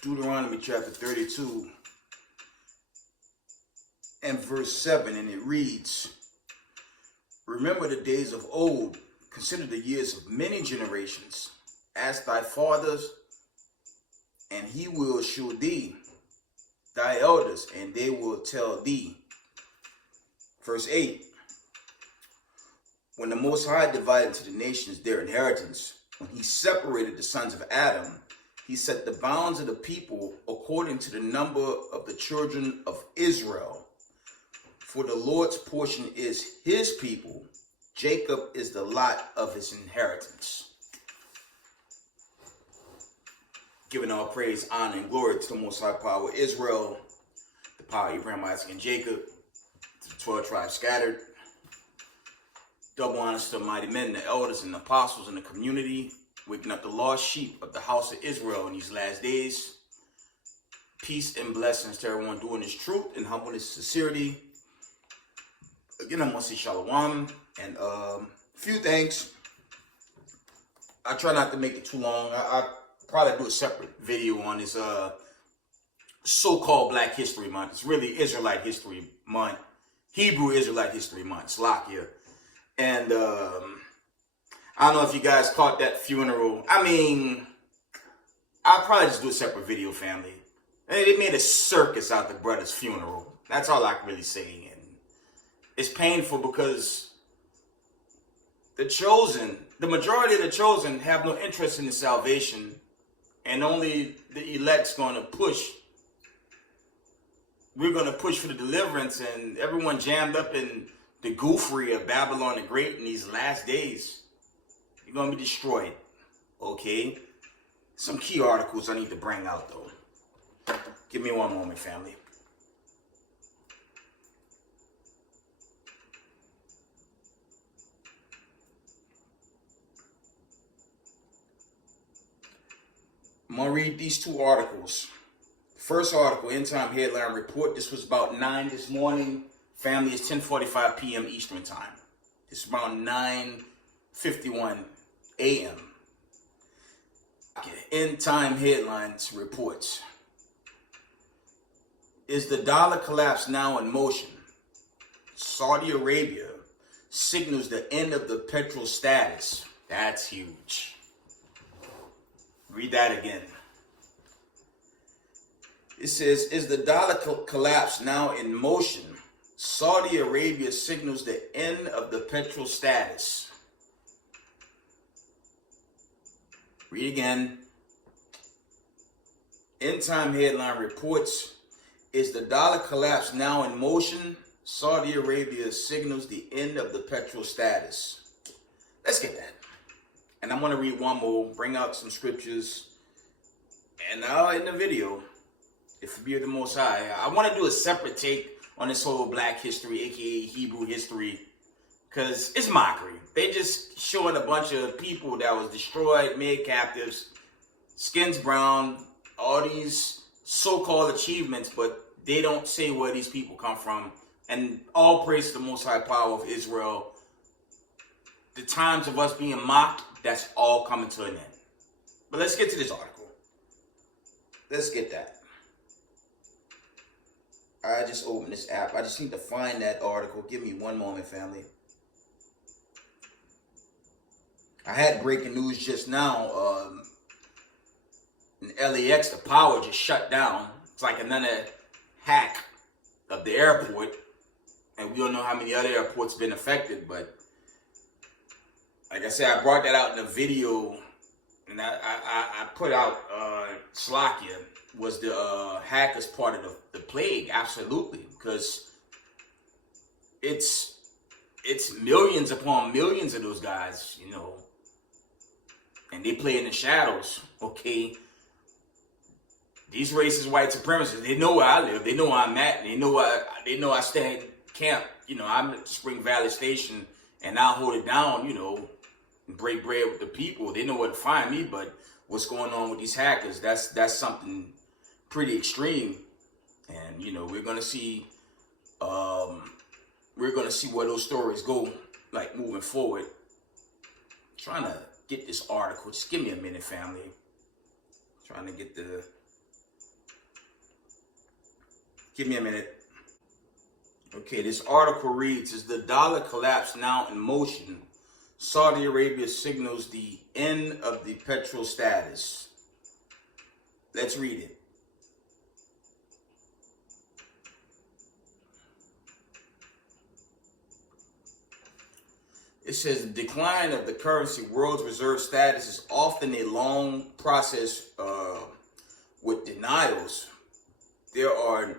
Deuteronomy chapter 32 and verse 7, and it reads, "Remember the days of old, consider the years of many generations. Ask thy fathers, and he will shew thee, thy elders, and they will tell thee." Verse 8, "When the Most High divided to the nations their inheritance, when he separated the sons of Adam, he set the bounds of the people according to the number of the children of Israel. For the Lord's portion is his people. Jacob is the lot of his inheritance." Giving all praise, honor, and glory to the Most High Power of Israel, the power of Abraham, Isaac, and Jacob, to the 12 tribes scattered. Double honors to the mighty men, the elders, and the apostles in the community, waking up the lost sheep of the house of Israel in these last days. Peace and blessings to everyone doing this truth and humbleness and sincerity. Again, I'm going to say shalom and a few things. I try not to make it too long. I probably do a separate video on this so-called Black History Month. It's really Israelite History Month, Hebrew Israelite History Month, Slakia. And I don't know if you guys caught that funeral. I mean, I'll probably just do a separate video, family. They made a circus out the brother's funeral. That's all I can really say. And it's painful because the majority of the chosen have no interest in the salvation, and only the elect's going to push. We're going to push for the deliverance, and everyone jammed up in the goofery of Babylon the Great in these last days. You're going to be destroyed, okay? Some key articles I need to bring out, though. Give me one moment, family. I'm going to read these two articles. First article, End Time Headline Report. This was about 9 this morning. Family, is 10:45 p.m. Eastern Time. It's around 9:51 a.m. Okay. End Time Headlines reports. Is the dollar collapse now in motion? Saudi Arabia signals the end of the petro status. That's huge. Read that again. It says, is the dollar collapse now in motion? Saudi Arabia signals the end of the petro status. Read again. End Time Headline reports, is the dollar collapse now in motion? Saudi Arabia signals the end of the petro status. Let's get that. And I'm going to read one more, bring out some scriptures, and in the video, if it be the Most High, I want to do a separate take on this whole Black history, aka Hebrew history, because it's mockery. They just showing a bunch of people that was destroyed, made captives, skins brown, all these so-called achievements, but they don't say where these people come from. And all praise to the Most High Power of Israel. The times of us being mocked, that's all coming to an end. But let's get to this article. Let's get that. I just opened this app. I just need to find that article. Give me one moment, family. I had breaking news just now. In LAX, the power just shut down. It's like another hack of the airport. And we don't know how many other airports been affected. But like I said, I brought that out in a video. And I put out Slakia was the hackers part of the plague, absolutely, because it's millions upon millions of those guys, you know, and they play in the shadows, okay? These racist white supremacists, they know where I live, they know where I'm at, they know I stay in camp, you know, I'm at Spring Valley Station, and I'll hold it down, you know, and break bread with the people. They know where to find me, but what's going on with these hackers, that's something pretty extreme. And you know, we're gonna see where those stories go, like moving forward. Trying to get this article. Just give me a minute, family. Trying to get the Give me a minute. Okay, this article reads, is the dollar collapse now in motion? Saudi Arabia signals the end of the petro status. Let's read it. It says the decline of the currency world's reserve status is often a long process with denials. There are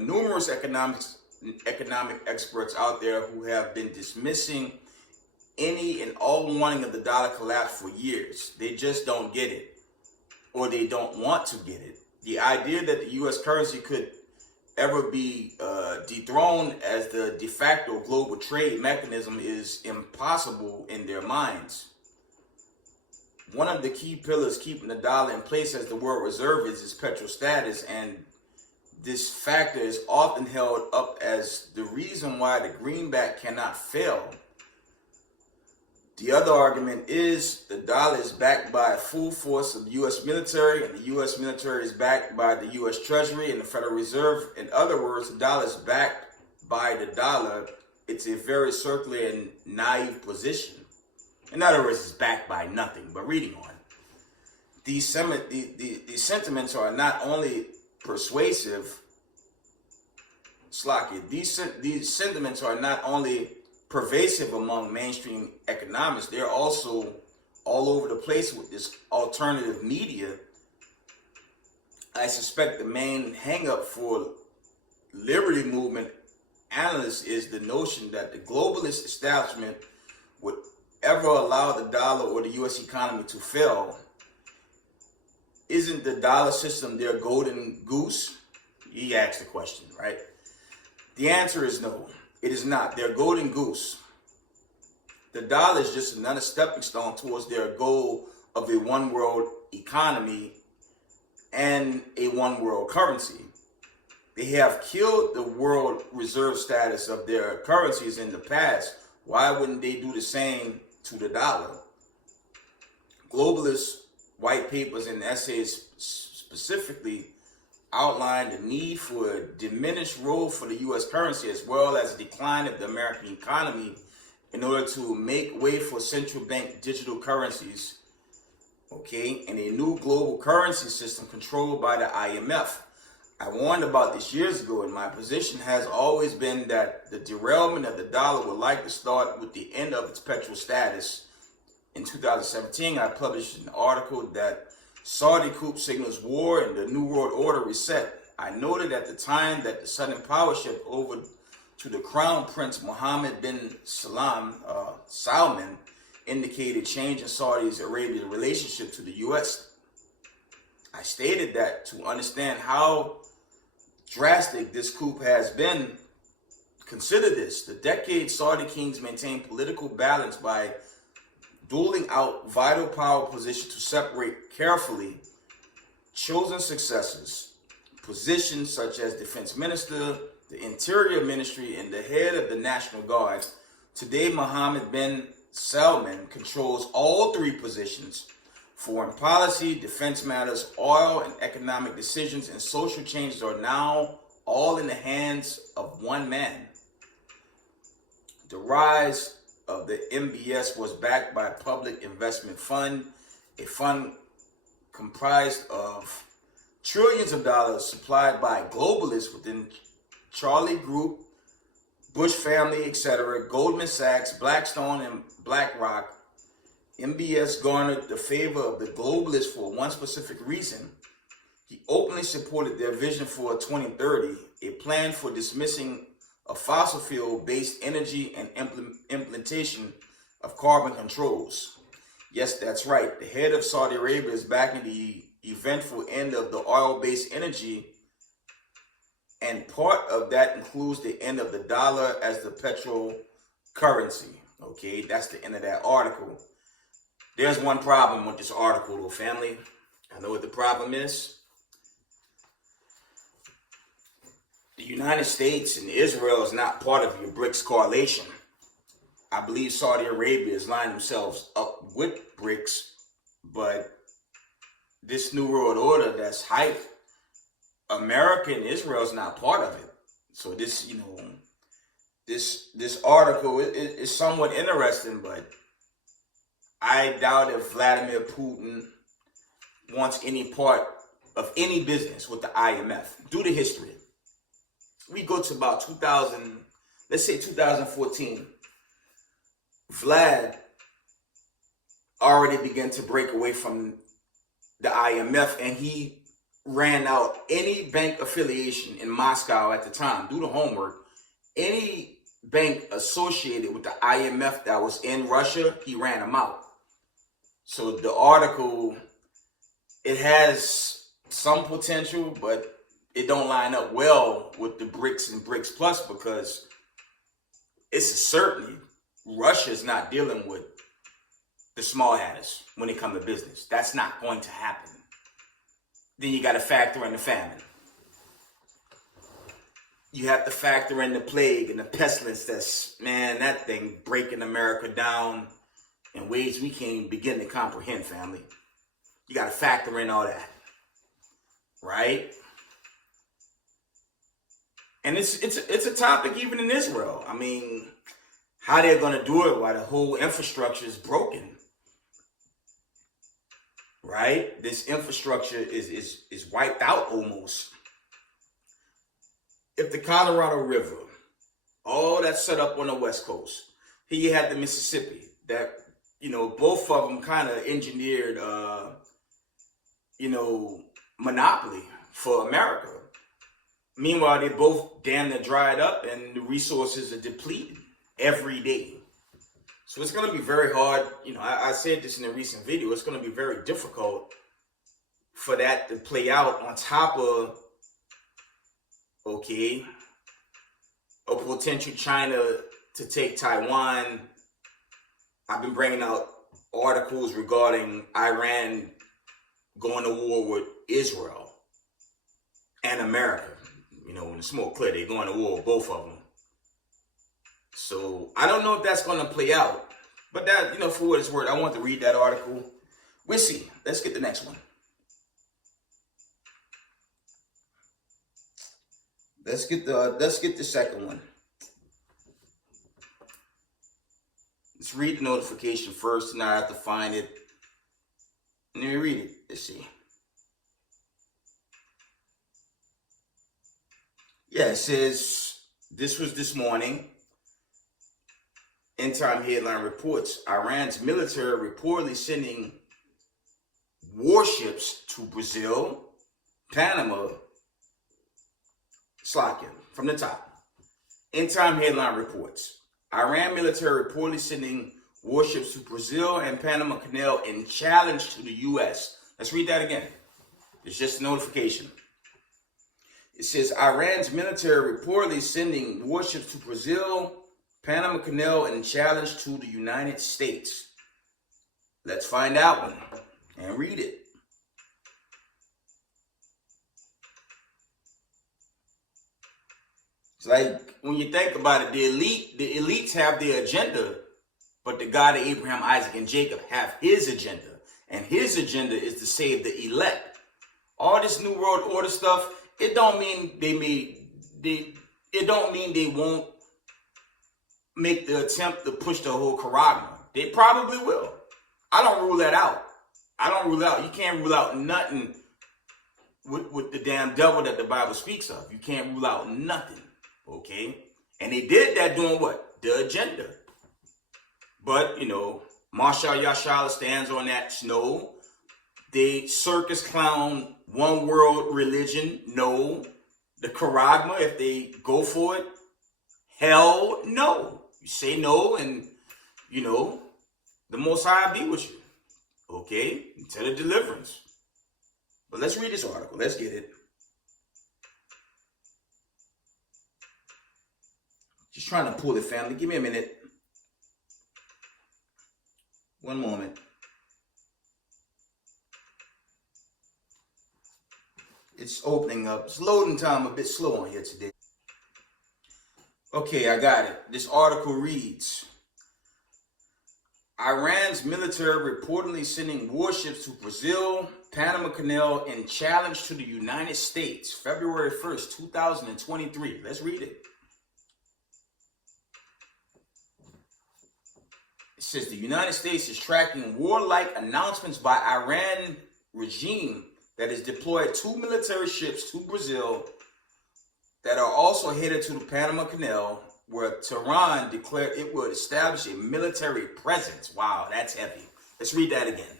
numerous economic experts out there who have been dismissing any and all warning of the dollar collapse for years. They just don't get it, or they don't want to get it. The idea that the U.S. currency could ever be dethroned as the de facto global trade mechanism is impossible in their minds. One of the key pillars keeping the dollar in place as the world reserve is its petro status, and this factor is often held up as the reason why the greenback cannot fail. The other argument is the dollar is backed by a full force of the U.S. military, and the U.S. military is backed by the U.S. Treasury and the Federal Reserve. In other words, the dollar is backed by the dollar. It's a very circular and naive position. In other words, it's backed by nothing. But reading on, these sentiments are not only persuasive, these sentiments are not only pervasive among mainstream economists, they're also all over the place with this alternative media. I suspect the main hang-up for liberty movement analysts is the notion that the globalist establishment would ever allow the dollar or the U.S. economy to fail. Isn't the dollar system their golden goose? He asked the question, right? The answer is no. It is not. Their golden goose. The dollar is just another stepping stone towards their goal of a one world economy and a one world currency. They have killed the world reserve status of their currencies in the past. Why wouldn't they do the same to the dollar? Globalist white papers and essays specifically outlined the need for a diminished role for the U.S. currency, as well as a decline of the American economy, in order to make way for central bank digital currencies, okay, and a new global currency system controlled by the IMF. I warned about this years ago, and my position has always been that the derailment of the dollar would likely start with the end of its petro status. In 2017, I published an article that Saudi coup signals war and the New World Order reset. I noted at the time that the sudden power shift over to the Crown Prince Mohammed bin Salman indicated change in Saudi Arabia's relationship to the U.S. I stated that to understand how drastic this coup has been, consider this: the decades Saudi kings maintained political balance by dueling out vital power positions to separate carefully chosen successors, positions such as defense minister, the interior ministry, and the head of the National Guard. Today, Mohammed bin Salman controls all three positions: foreign policy, defense matters, oil, and economic decisions, and social changes are now all in the hands of one man. The rise of the MBS was backed by a public investment fund, a fund comprised of trillions of dollars supplied by globalists within Charlie Group, Bush family, etc., Goldman Sachs, Blackstone, and BlackRock. MBS garnered the favor of the globalists for one specific reason. He openly supported their vision for 2030, a plan for dismissing of fossil fuel-based energy and implementation of carbon controls. Yes, that's right. The head of Saudi Arabia is backing the eventful end of the oil-based energy, and part of that includes the end of the dollar as the petrol currency. Okay, that's the end of that article. There's one problem with this article, though, family. I know what the problem is. The United States and Israel is not part of your BRICS coalition. I believe Saudi Arabia has lined themselves up with BRICS, but this New World Order that's hyped America and Israel is not part of it. So this, this article is somewhat interesting, but I doubt if Vladimir Putin wants any part of any business with the IMF. Due to history, we go to about 2000, let's say 2014. Vlad already began to break away from the IMF, and he ran out any bank affiliation in Moscow at the time. Do the homework. Any bank associated with the IMF that was in Russia, he ran them out. So the article, it has some potential, but it don't line up well with the BRICS and BRICS Plus, because it's a certainty Russia's not dealing with the small hatters when it comes to business. That's not going to happen. Then you got to factor in the famine. You have to factor in the plague and the pestilence that's, man, that thing breaking America down in ways we can't even begin to comprehend, family. You got to factor in all that, right? And it's a topic even in Israel. I mean, how they're going to do it while the whole infrastructure is broken, right? This infrastructure is wiped out almost. If the Colorado River, all that's set up on the West Coast, here you have the Mississippi, that, both of them kind of engineered, monopoly for America. Meanwhile, they both damn near dried up and the resources are depleted every day. So it's going to be very hard. I said this in a recent video. It's going to be very difficult for that to play out, on top of, a potential China to take Taiwan. I've been bringing out articles regarding Iran going to war with Israel and America. When it's more clear, they're going to war with both of them. So I don't know if that's going to play out. But that, for what it's worth, I want to read that article. We'll see. Let's get the next one. Let's get the second one. Let's read the notification first, and I have to find it. Let me read it. Let's see. Yeah, it says, this was this morning. End time headline reports, Iran's military reportedly sending warships to Brazil, Panama, Slovakia, from the top. End time headline reports, Iran military reportedly sending warships to Brazil and Panama Canal in challenge to the U.S. Let's read that again. It's just a notification. It says Iran's military reportedly sending warships to Brazil, Panama Canal in challenge to the United States. Let's find out one and read it. It's like, when you think about it, the elites have their agenda, but the God of Abraham, Isaac, and Jacob have his agenda. And his agenda is to save the elect. All this New World Order stuff, it don't mean they won't make the attempt to push the whole Quran. They probably will. I don't rule that out. You can't rule out nothing with the damn devil that the Bible speaks of. You can't rule out nothing. Okay? And they did that doing what? The agenda. But, Marshal Yashar stands on that. No. The circus clown, one world religion. No. The Charagma, if they go for it, hell no. You say no, and, the Most High be with you. Okay? Until the deliverance. But let's read this article. Let's get it. Just trying to pull it, family. Give me a minute. One moment. It's opening up. It's loading time a bit slow on here today. Okay, I got it. This article reads, Iran's military reportedly sending warships to Brazil, Panama Canal in challenge to the United States, February 1st, 2023. Let's read it. It says the United States is tracking warlike announcements by Iran regime that has deployed 2 military ships to Brazil that are also headed to the Panama Canal, where Tehran declared it would establish a military presence. Wow, that's heavy. Let's read that again.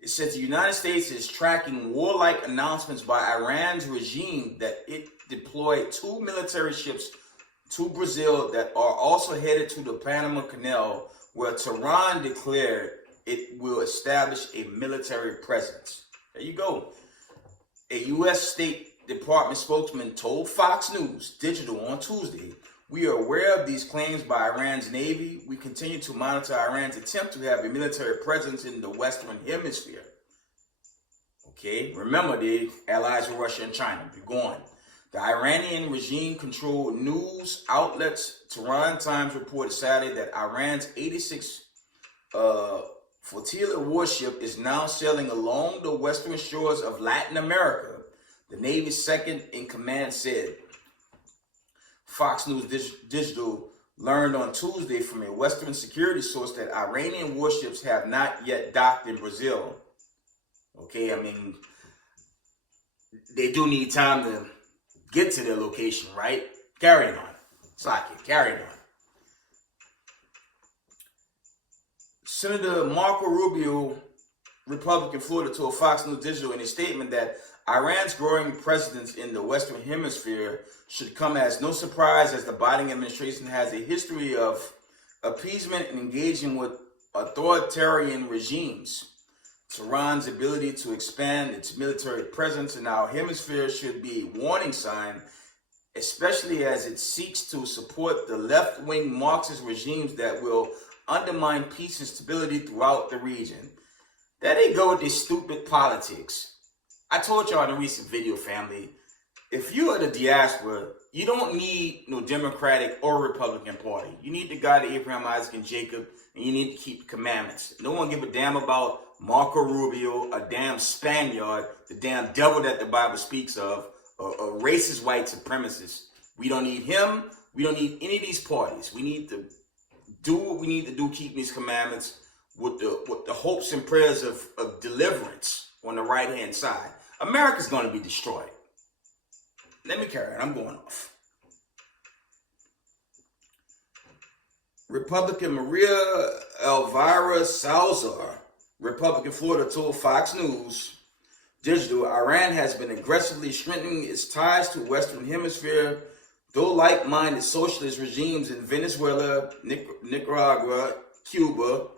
It says the United States is tracking warlike announcements by Iran's regime that it deployed 2 military ships to Brazil that are also headed to the Panama Canal, where Tehran declared it will establish a military presence. There you go. A U.S. State Department spokesman told Fox News Digital on Tuesday, "We are aware of these claims by Iran's Navy. We continue to monitor Iran's attempt to have a military presence in the Western Hemisphere." Okay, remember the allies with Russia and China. Be gone. The Iranian regime-controlled news outlets Tehran Times reported Saturday that Iran's 86 flotilla warship is now sailing along the western shores of Latin America, the Navy's second-in-command said. Fox News Digital learned on Tuesday from a Western security source that Iranian warships have not yet docked in Brazil. Okay, I mean, they do need time to get to their location, right? Carrying on. Saki, carrying on. Senator Marco Rubio, Republican Florida, told Fox News Digital in a statement that Iran's growing presence in the Western Hemisphere should come as no surprise, as the Biden administration has a history of appeasement and engaging with authoritarian regimes. Tehran's ability to expand its military presence in our hemisphere should be a warning sign, especially as it seeks to support the left-wing Marxist regimes that will undermine peace and stability throughout the region. There they go with this stupid politics. I told y'all in a recent video, family, if you are the diaspora, you don't need no Democratic or Republican party. You need the God of Abraham, Isaac, and Jacob, and you need to keep the commandments. No one give a damn about Marco Rubio, a damn Spaniard, the damn devil that the Bible speaks of, a racist white supremacist. We don't need him. We don't need any of these parties. We need to do what we need to do, keep these commandments with the hopes and prayers of deliverance on the right-hand side. America's going to be destroyed. Let me carry on. I'm going off. Republican Maria Elvira Salazar, Republican Florida, told Fox News Digital, Iran has been aggressively strengthening its ties to the Western Hemisphere, though like-minded socialist regimes in Venezuela, Nicaragua, Cuba,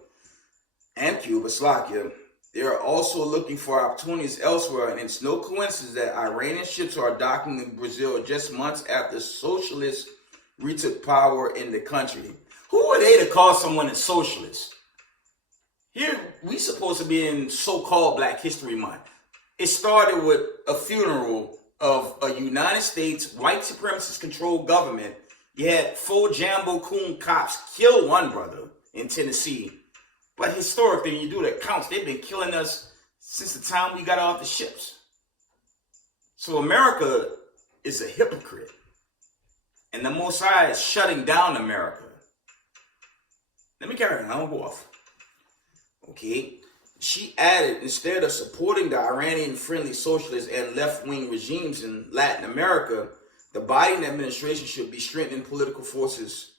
Slovakia, they are also looking for opportunities elsewhere, and it's no coincidence that Iranian ships are docking in Brazil just months after socialists retook power in the country. Who are they to call someone a socialist? Here, we supposed to be in so-called Black History Month. It started with a funeral of a United States white supremacist-controlled government. You had 4 Jambo Coon cops kill one brother in Tennessee. But historically, when you do that counts, they've been killing us since the time we got off the ships. So America is a hypocrite. And the Mossad is shutting down America. Let me carry on. I'll go off. Okay. She added, instead of supporting the Iranian-friendly socialist and left-wing regimes in Latin America, the Biden administration should be strengthening political forces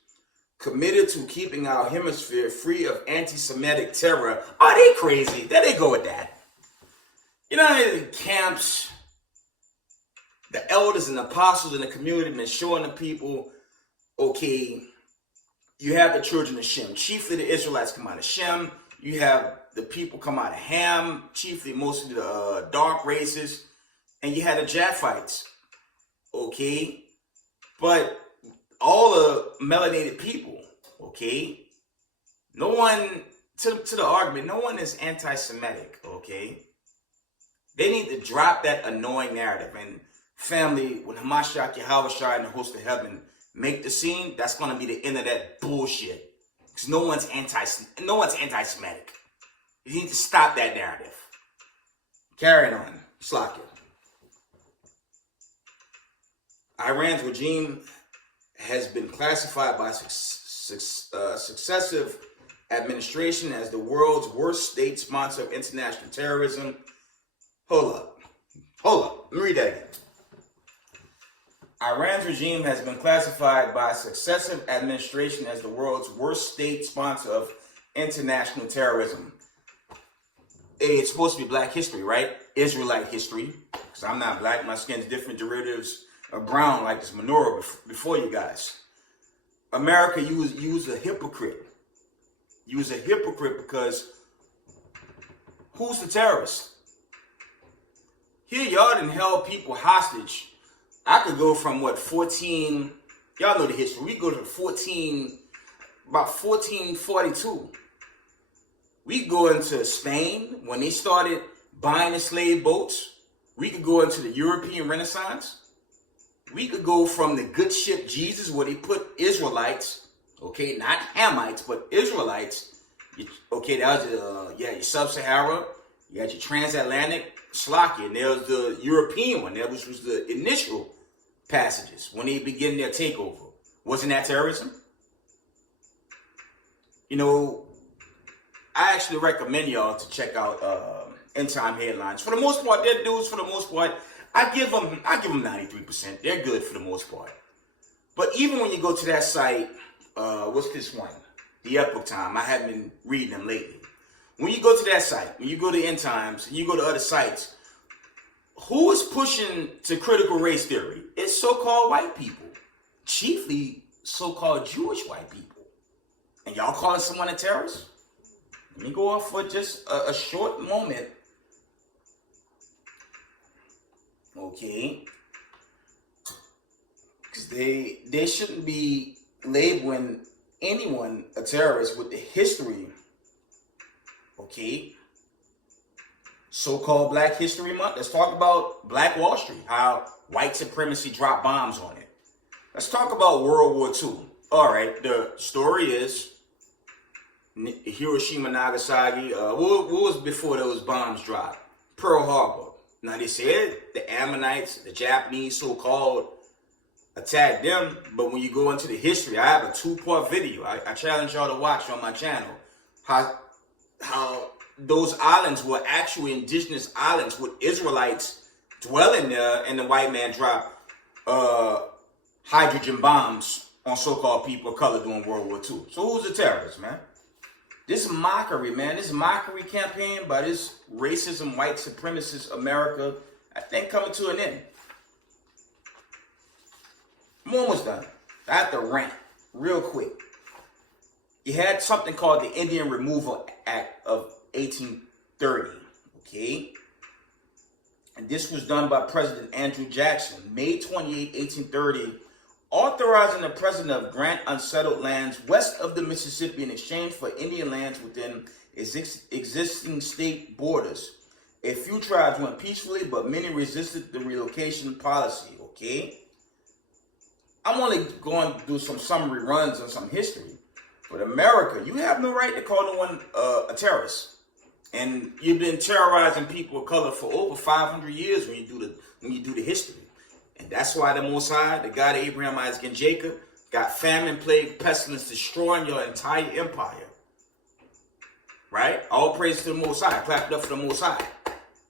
committed to keeping our hemisphere free of anti-Semitic terror. Are they crazy? There they go with that. You know, the camps, the elders and apostles in the community have been showing the people, okay, you have the children of Shem. Chiefly the Israelites come out of Shem. You have the people come out of Ham, chiefly mostly the dark races. And you had the Japhites, okay? But all the melanated people, okay? No one, to the argument, no one is anti-Semitic, okay? They need to drop that annoying narrative. And family, when Hamashiach Yahweh and the host of heaven make the scene, that's going to be the end of that bullshit. Because no one's anti-Semitic. You need to stop that narrative. Carrying on. Slack it. Iran's regime has been classified by successive administration as the world's worst state sponsor of international terrorism. Hold up. Let me read that again. Iran's regime has been classified by successive administration as the world's worst state sponsor of international terrorism. Hey, it's supposed to be Black history, right? Israelite history. Because I'm not black. My skin's different derivatives of brown like this menorah before you guys. America, you was a hypocrite. You was a hypocrite because who's the terrorist? Here y'all done held people hostage. I could go from what, 14, y'all know the history. We go to about 1442. We go into Spain when they started buying the slave boats. We could go into the European Renaissance. We could go from the good ship Jesus where they put Israelites, okay, not Hamites, but Israelites. Okay, that was your Sub-Sahara. You had your transatlantic Slovakia, and there was the European one, which was the initial passages when they began their takeover. Wasn't that terrorism? You know, I actually recommend y'all to check out End Time Headlines. For the most part, they're dudes. For the most part, I give them 93%. They're good for the most part. But even when you go to that site, what's this one? The Epoch Time. I haven't been reading them lately. When you go to that site, when you go to End Times, and you go to other sites, who is pushing to critical race theory? It's so-called white people. Chiefly so-called Jewish white people. And y'all calling someone a terrorist? Let me go off for just a short moment. Okay. Because they shouldn't be labeling anyone a terrorist with the history. Okay. So-called Black History Month. Let's talk about Black Wall Street. How white supremacy dropped bombs on it. Let's talk about World War II. All right. The story is Hiroshima, Nagasaki. What was before those bombs dropped? Pearl Harbor. Now they said the Ammonites, the Japanese so-called, attacked them. But when you go into the history, I have a 2-part video. I challenge y'all to watch on my channel. How those islands were actually indigenous islands with Israelites dwelling there, and the white man dropped hydrogen bombs on so-called people of color during World War II. So who's the terrorist, man? This mockery, man, this mockery campaign by this racism, white supremacist America, I think coming to an end. I'm almost done. I have to rant real quick. You had something called the Indian Removal Act of 1830, okay? And this was done by President Andrew Jackson, May 28, 1830, authorizing the president of grant unsettled lands west of the Mississippi in exchange for Indian lands within existing state borders. A few tribes went peacefully, but many resisted the relocation policy, okay? I'm only going to do some summary runs on some history. But America, you have no right to call no one a terrorist. And you've been terrorizing people of color for over 500 years when you do the history. And that's why the Most High, the God of Abraham, Isaac, and Jacob, got famine, plague, pestilence, destroying your entire empire. Right? All praise to the Most High. Clap it up for the Most High.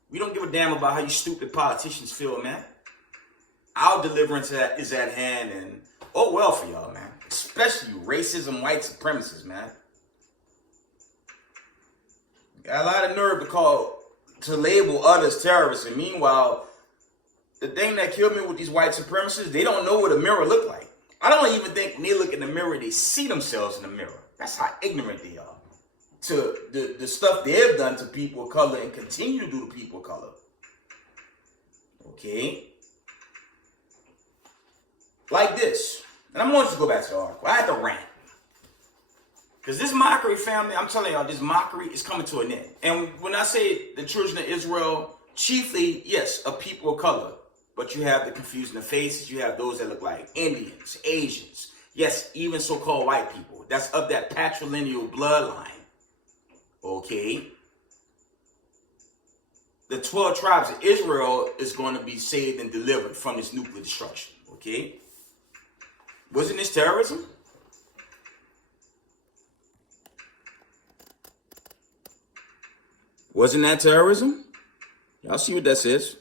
We don't give a damn about how you stupid politicians feel, man. Our deliverance is at hand, and oh well for y'all, man. Especially you racism, white supremacists, man. Got a lot of nerve to label others terrorists, and meanwhile, the thing that killed me with these white supremacists, they don't know what a mirror look like. I don't even think when they look in the mirror, they see themselves in the mirror. That's how ignorant they are to the stuff they've done to people of color and continue to do to people of color. Okay? Like this. And I'm going to go back to the article. I had to rant. Because this mockery, family, I'm telling y'all, this mockery is coming to an end. And when I say the children of Israel, chiefly, yes, a people of color. But you have the confusion of faces. You have those that look like Indians, Asians, Yes, even so-called white people. That's of that patrilineal bloodline. Okay? The 12 tribes of Israel is going to be saved and delivered from this nuclear destruction. Okay? Wasn't this terrorism? Wasn't that terrorism? Y'all see what that says?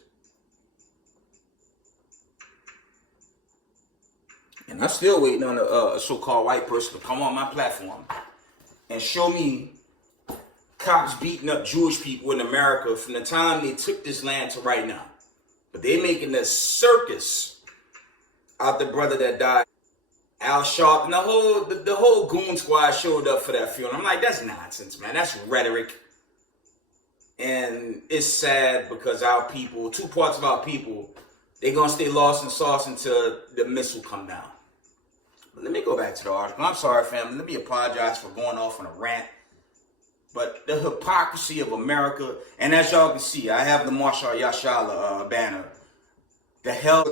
And I'm still waiting on a so-called white person to come on my platform and show me cops beating up Jewish people in America from the time they took this land to right now. But they making a circus out the brother that died, Al Sharp, and the whole goon squad showed up for that funeral. I'm like, that's nonsense, man. That's rhetoric. And it's sad because our people, two parts of our people, they're going to stay lost in sauce until the missile come down. But let me go back to the article. I'm sorry, family. Let me apologize for going off on a rant. But the hypocrisy of America, and as y'all can see, I have the Marshal Yashala banner. The hell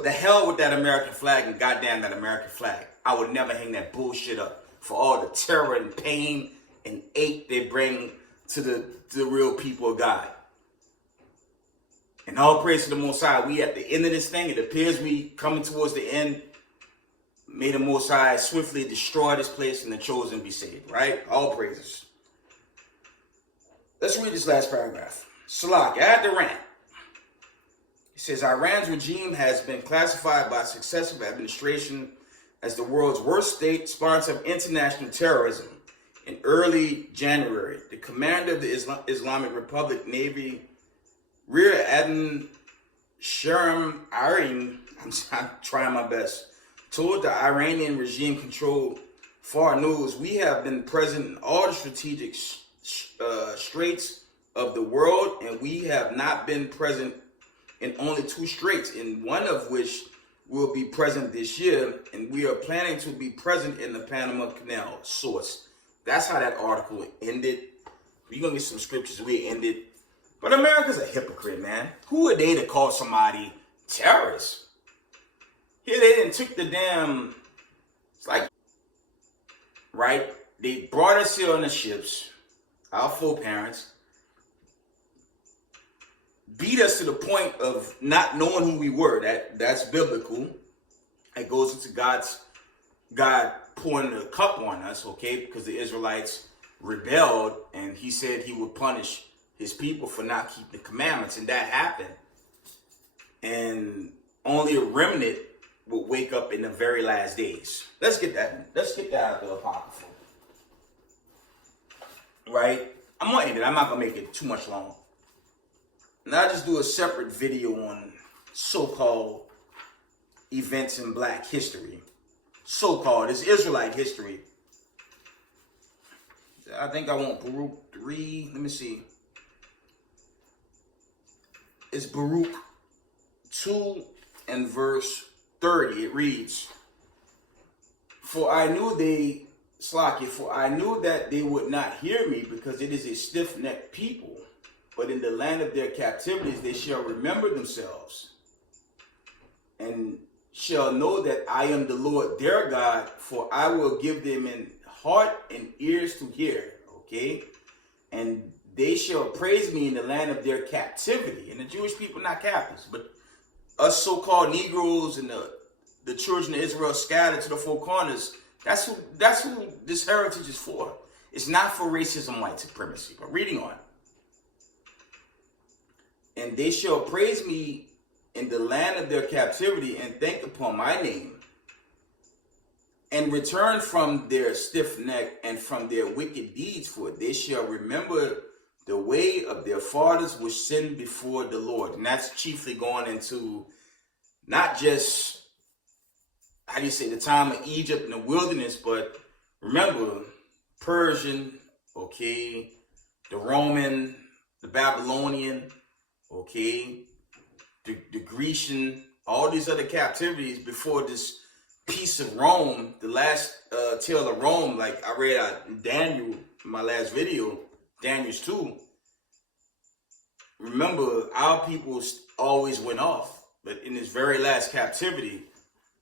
with that American flag, and goddamn that American flag. I would never hang that bullshit up for all the terror and pain and ache they bring to the real people of God. And all praise to the Most High. We at the end of this thing. It appears we coming towards the end. May the Most High swiftly destroy this place and the chosen be saved. Right? All praises. Let's read this last paragraph. Salak, add the rant. It says, Iran's regime has been classified by successive administration as the world's worst state sponsor of international terrorism. In early January, the commander of the Islamic Republic Navy, Rear Admiral Sharm Arin, I'm trying my best, told the Iranian regime-controlled Far News, we have been present in all the strategic straits of the world, and we have not been present in only 2 straits, in one of which will be present this year, and we are planning to be present in the Panama Canal. Source. That's how that article ended. We're going to get some scriptures where it ended. But America's a hypocrite, man. Who are they to call somebody terrorist? Here they didn't took the damn, it's like, right? They brought us here on the ships, our foreparents, beat us to the point of not knowing who we were. That's biblical. It goes into God pouring the cup on us, okay? Because the Israelites rebelled, and he said he would punish his people for not keeping the commandments, and that happened. And only a remnant will wake up in the very last days. Let's get that out of the Apocrypha. Right? I'm gonna end it. I'm not gonna make it too much long. And I'll just do a separate video on so-called events in black history. So-called, it's Israelite history. I think I want Baruch 3. Let me see. It's Baruch 2 and verse 30. It reads, For I knew that they would not hear me, because it is a stiff-necked people. But in the land of their captivities they shall remember themselves, and shall know that I am the Lord their God, for I will give them an heart and ears to hear. Okay? And they shall praise me in the land of their captivity. And the Jewish people not captives, but us so-called Negroes and the children of Israel scattered to the four corners, that's who this heritage is for. It's not for racism, white supremacy. But reading on. And they shall praise me in the land of their captivity, and think upon my name, and return from their stiff neck and from their wicked deeds, for they shall remember the way of their fathers which sinned before the Lord. And that's chiefly going into not just, the time of Egypt in the wilderness, but remember, Persian, okay, the Roman, the Babylonian, okay, the Grecian, all these other captivities before this piece of Rome, the last tale of Rome, like I read out Daniel in my last video, Daniel's 2. Remember, our people always went off, but in this very last captivity,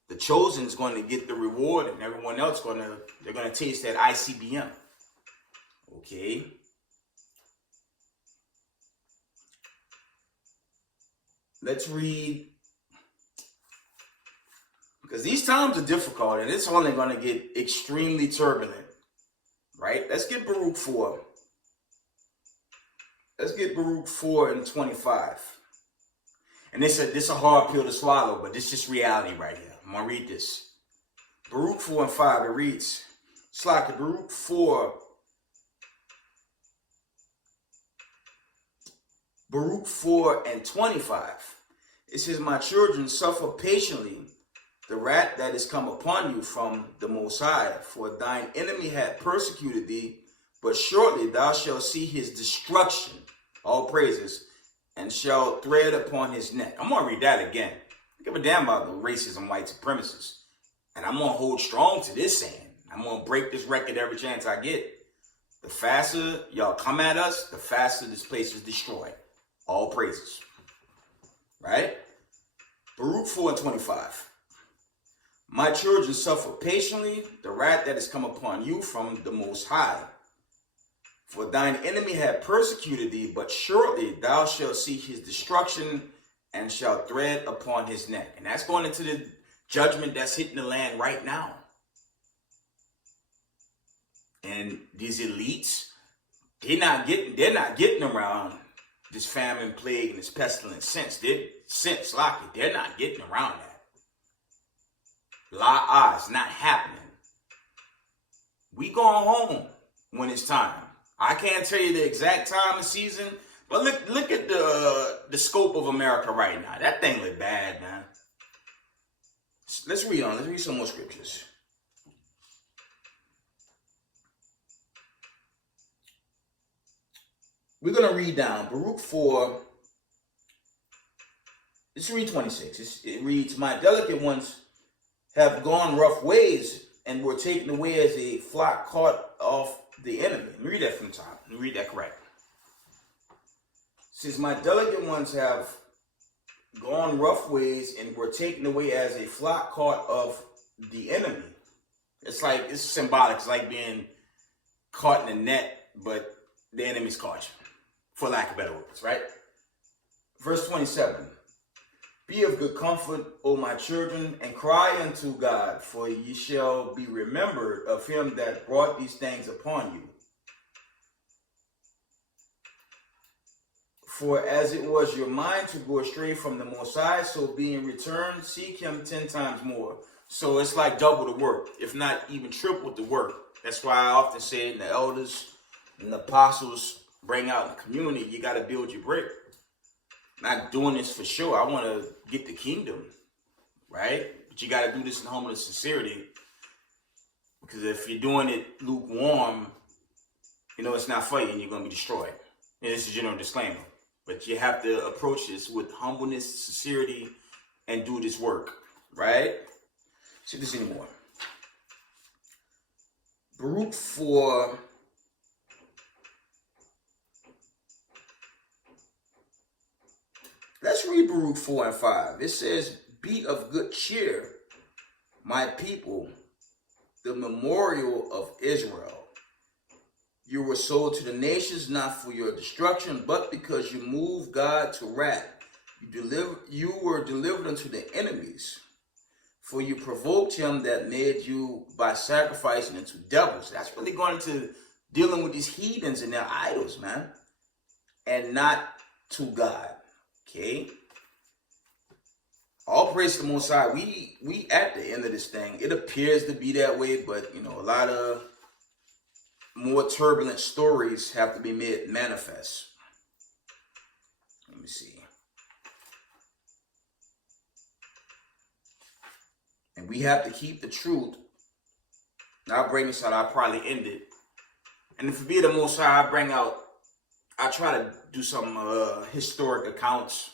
The chosen is going to get the reward, and everyone else they're going to taste that ICBM. Okay. Let's read, because these times are difficult and it's only going to get extremely turbulent, right? Let's get Baruch 4. Let's get Baruch 4 and 25. And this is a hard pill to swallow, but this is just reality right here. I'm going to read this. Baruch 4 and 5, it reads, it's like Baruch 4. Baruch 4 and 25. It says, my children, suffer patiently the wrath that is come upon you from the Most High, for thine enemy had persecuted thee, but shortly thou shalt see his destruction, all praises, and shalt tread upon his neck. I'm going to read that again. I give a damn about the racism, white supremacists. And I'm going to hold strong to this saying. I'm going to break this record every chance I get. The faster y'all come at us, the faster this place is destroyed. All praises. Right? Baruch 4 and 25. My children, suffer patiently the wrath that has come upon you from the Most High. For thine enemy had persecuted thee, but shortly thou shalt see his destruction and shalt tread upon his neck. And that's going into the judgment that's hitting the land right now. And these elites, they're not getting around this famine, plague, and this pestilence since they're not getting around that. It's not happening. We going home when it's time. I can't tell you the exact time of season, but look at the scope of America right now. That thing look bad, man. Let's read on. Let's read some more scriptures. We're going to read down Baruch 4. Let's read 26. It reads, my delicate ones have gone rough ways and were taken away as a flock caught off the enemy. Let me read that from the top. Let me read that correct. It says, my delicate ones have gone rough ways and were taken away as a flock caught of the enemy. It's symbolic. It's like being caught in a net, but the enemy's caught you, for lack of better words, right? Verse 27. Be of good comfort, O my children, and cry unto God, for ye shall be remembered of him that brought these things upon you. For as it was your mind to go astray from the Most High, so being returned, seek him 10 times more. So it's like double the work, if not even triple the work. That's why I often say the elders and the apostles bring out in the community, you got to build your brick. Not doing this for sure. I want to get the kingdom, right? But you got to do this in humble sincerity. Because if you're doing it lukewarm, it's not for you and you're going to be destroyed. And this is a general disclaimer. But you have to approach this with humbleness, sincerity, and do this work, right? See this anymore. Baruch 4. Let's read Baruch 4 and 5. It says, be of good cheer, my people, the memorial of Israel. You were sold to the nations, not for your destruction, but because you moved God to wrath. You were delivered unto the enemies. For you provoked him that made you by sacrificing unto devils. That's really going into dealing with these heathens and their idols, man. And not to God. Okay. All praise to the Most High. We at the end of this thing. It appears to be that way, but a lot of more turbulent stories have to be made manifest. Let me see. And we have to keep the truth. Now I'll bring this out. I'll probably end it. And if it be the Most High, I try to do some historic accounts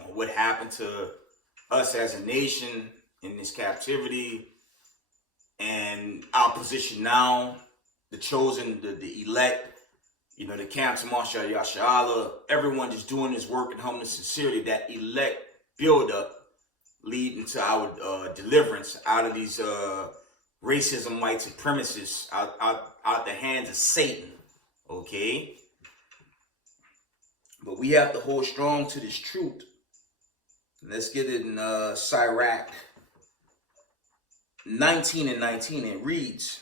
on what happened to us as a nation in this captivity and our position now, the chosen, the elect, the camps of Marshal Yashala, everyone just doing this work in humbleness and sincerity, that elect build up leading to our deliverance out of these racism, white supremacists, out the hands of Satan. Okay? But we have to hold strong to this truth. Let's get it in Sirach 19:19. It reads,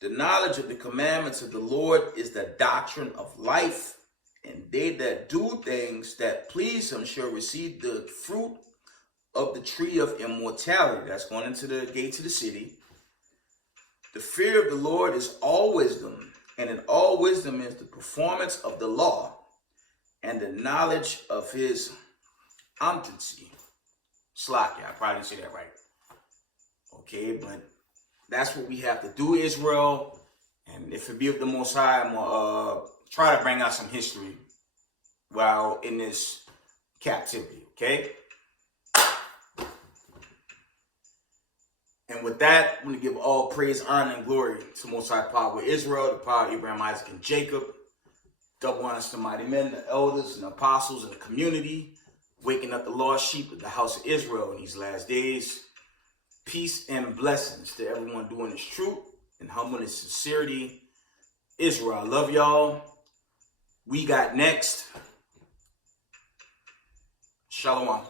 "The knowledge of the commandments of the Lord is the doctrine of life, and they that do things that please him shall receive the fruit of the tree of immortality." That's going into the gates of the city. "The fear of the Lord is all wisdom, and in all wisdom is the performance of the law, and the knowledge of his omnipotency." Slack, I probably didn't say that right. Okay, but that's what we have to do, Israel. And if it be of the Most High, I'm going to try to bring out some history while in this captivity, okay? And with that, I'm going to give all praise, honor, and glory to Most High Power Israel, the power of Abraham, Isaac, and Jacob. Double honors to mighty men, the elders, and the apostles, and the community, waking up the lost sheep of the house of Israel in these last days. Peace and blessings to everyone doing this truth and humbleness and sincerity. Israel, I love y'all. We got next. Shalom.